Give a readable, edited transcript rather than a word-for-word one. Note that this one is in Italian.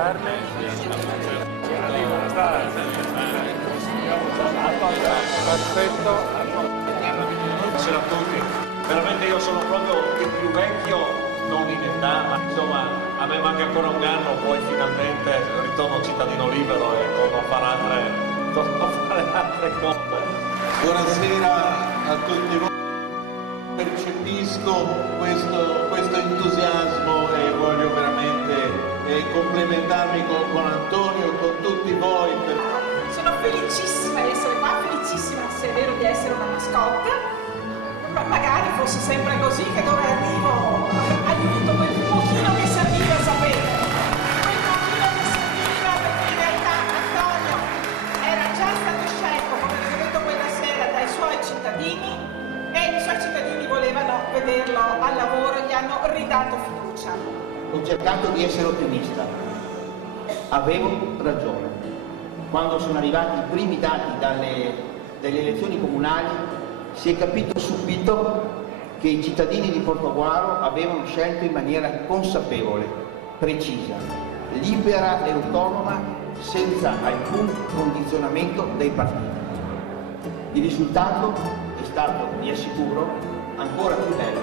salutarli. Perfetto. Buonasera a tutti. Veramente io sono proprio il più vecchio, non in età, ma insomma a me manca ancora un anno, poi finalmente ritorno cittadino libero e torno a fare altre cose. Buonasera a tutti voi. Percepisco questo entusiasmo e voglio veramente complementarmi con Antonio e con tutti voi. Sono felicissima di essere qua, felicissima se è vero di essere una mascotte. Magari fosse sempre così, che dove arrivo aiuto quel pochino che serviva, sapete. Quel pochino che serviva, perché in realtà Antonio era già stato scelto, come avete detto quella sera, dai suoi cittadini e i suoi cittadini volevano vederlo al lavoro e gli hanno ridato fiducia. Ho cercato di essere ottimista. Avevo ragione. Quando sono arrivati i primi dati delle elezioni comunali si è capito subito che i cittadini di Portogruaro avevano scelto in maniera consapevole, precisa, libera e autonoma, senza alcun condizionamento dei partiti. Il risultato è stato, vi assicuro, ancora più bello